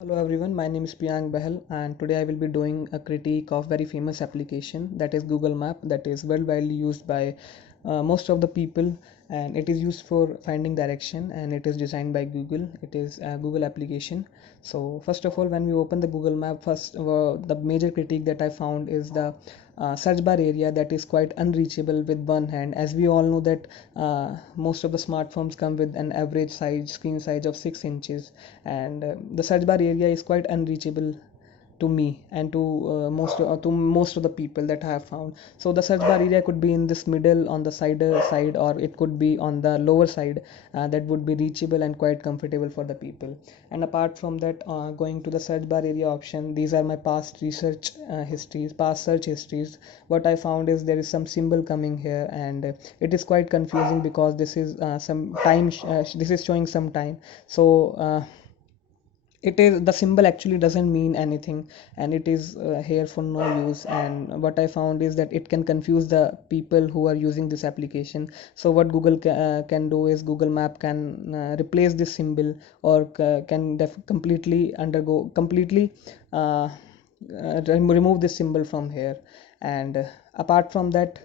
Hello everyone, my name is Priyank Bahal and today I will be doing a critique of very famous application that is Google Map that is worldwide used by most of the people, and it is used for finding direction, and it is designed by Google. It is a Google application. So first of all, when we open the Google Map, first the major critique that I found is the search bar area that is quite unreachable with one hand. As we all know that most of the smartphones come with an average size screen size of 6 inches, and the search bar area is quite unreachable to me and to most of the people that I have found. So the search bar area could be in this middle on the side, or it could be on the lower side. That would be reachable and quite comfortable for the people. And apart from that, going to the search bar area option, these are my past research histories, past search histories. What I found is there is some symbol coming here, and it is quite confusing because this is some time. This is showing some time. So. It is the symbol actually doesn't mean anything, and it is here for no use. And what I found is that it can confuse the people who are using this application. So what Google can do is Google Map can replace this symbol, or can completely undergo completely remove this symbol from here. And apart from that,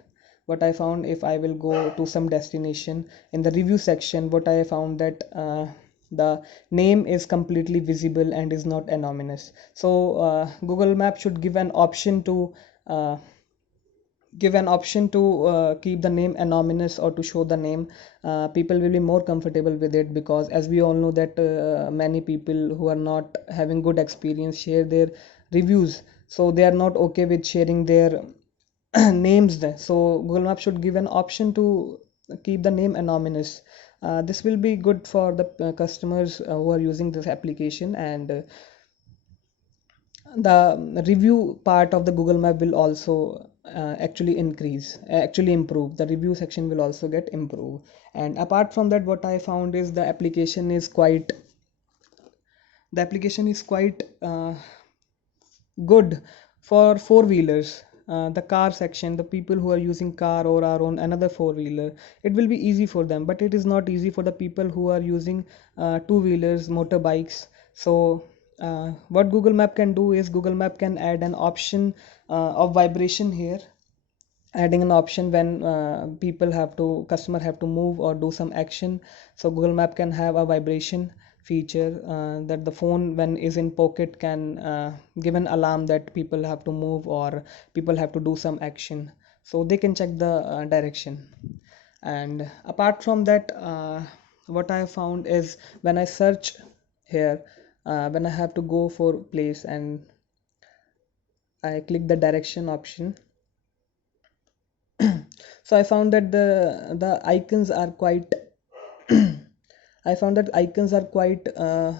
what I found, if I will go to some destination in the review section, what I found that the name is completely visible and is not anonymous. So Google Map should uh, give an option to keep the name anonymous, or to show the name. People will be more comfortable with it, because as we all know that many people who are not having good experience share their reviews, so they are not okay with sharing their names there. So Google Maps should give an option to keep the name anonymous. This will be good for the customers who are using this application. And the review part of the Google Map will also actually improve. The review section will also get improved. And apart from that, what I found is the application is quite good for four wheelers. The car section, the people who are using car or are on another four wheeler, it will be easy for them, but it is not easy for the people who are using two wheelers, motorbikes. So what Google Map can do is Google Map can add an option of vibration here, adding an option when customer have to move or do some action. So Google Map can have a vibration feature, that the phone when is in pocket can give an alarm that people have to move or people have to do some action, so they can check the direction. And apart from that, what I have found is when I search here, when I have to go for place and I click the direction option, so I found that the icons are quite I found that icons are quite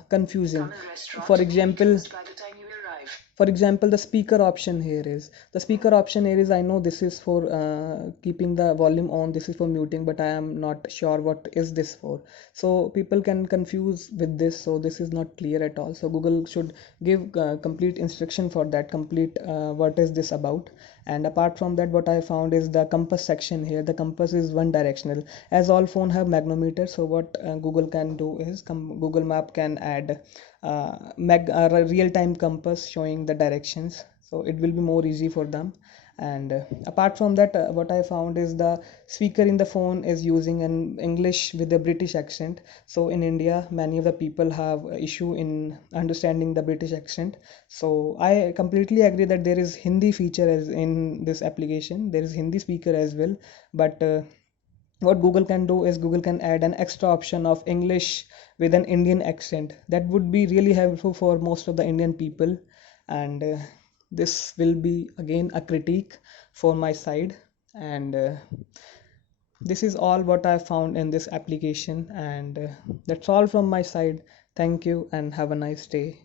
confusing. For example, the speaker option here is I know this is for keeping the volume on, this is for muting, but I am not sure what is this for. So people can confuse with this, so this is not clear at all. So Google should give complete instruction for that, complete what is this about. And apart from that, what I found is the compass section here. The compass is one directional, as all phone have magnometer. So what Google can do is Google Map can add a real-time compass showing the directions, so it will be more easy for them. And apart from that, what I found is the speaker in the phone is using an English with a British accent. So in India, many of the people have issue in understanding the British accent. So I completely agree that there is Hindi feature as in this application, there is Hindi speaker as well. But what Google can do is Google can add an extra option of English with an Indian accent. That would be really helpful for most of the Indian people. And this will be again a critique for my side. And this is all what I found in this application. And that's all from my side. Thank you and have a nice day.